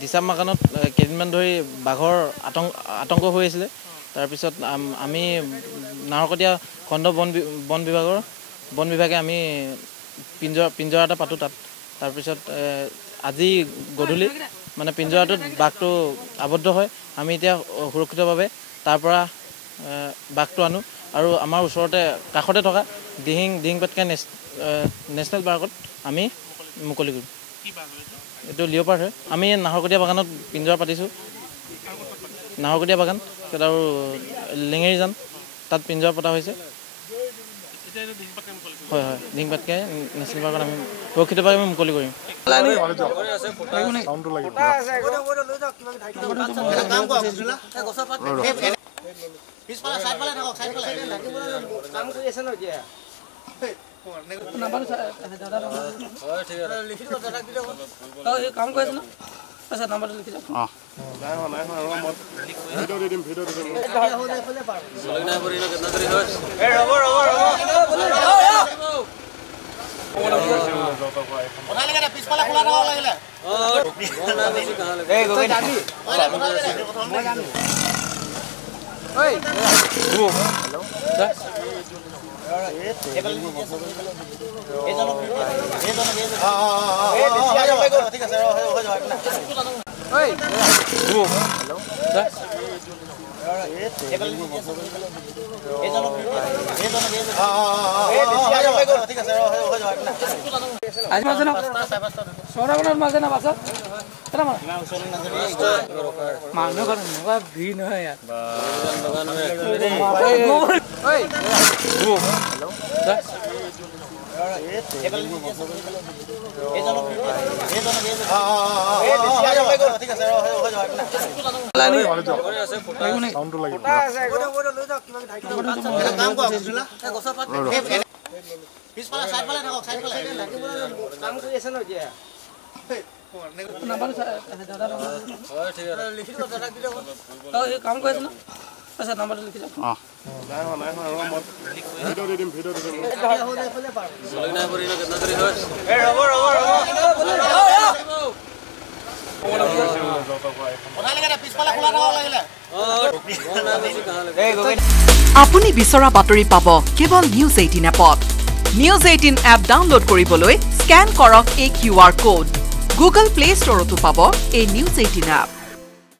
দিছাম মাকানত কেইদিনমান ধৰি বাঘৰ আতংক হৈ আছিল। তাৰপিছত আমি নাহৰকটীয়া খণ্ড বন বিভাগে আমি পিঞ্জৰা এটা পাতোঁ তাত। তাৰপিছত আজি গধূলি মানে পিঞ্জৰাটোত বাঘটো আবদ্ধ হয়। আমি এতিয়া সুৰক্ষিতভাৱে তাৰ পৰা বাঘটো আনো আৰু আমাৰ ওচৰতে কাষতে থকা দিহিং পাটকাই নেশ্যনেল পাৰ্কত আমি মুকলি কৰোঁ। এইটো লিঅ'পাৰ্ড হয়। আমি নাহৰকটীয়া বাগানত পিঞ্জৰা পাতিছোঁ। নাহৰকটীয়া বাগান আৰু লেঙেৰীজান তাত পিঞ্জৰা পতা হৈছে। হয় হয়, দিহিং পাটকাই নেশ্যনেল পাৰ্কত আমি সুৰক্ষিতভাৱে আমি মুকলি কৰিম। আপুনি বিচৰা বাতৰি পাব কেৱল নিউজ 18 এপত। নিউজ 18 এপ ডাউনলোড কৰিবলৈ স্ক্যান কৰক এই QR কোড। গুগল প্লে ষ্টৰতো পাব এই নিউজ 18 এপ।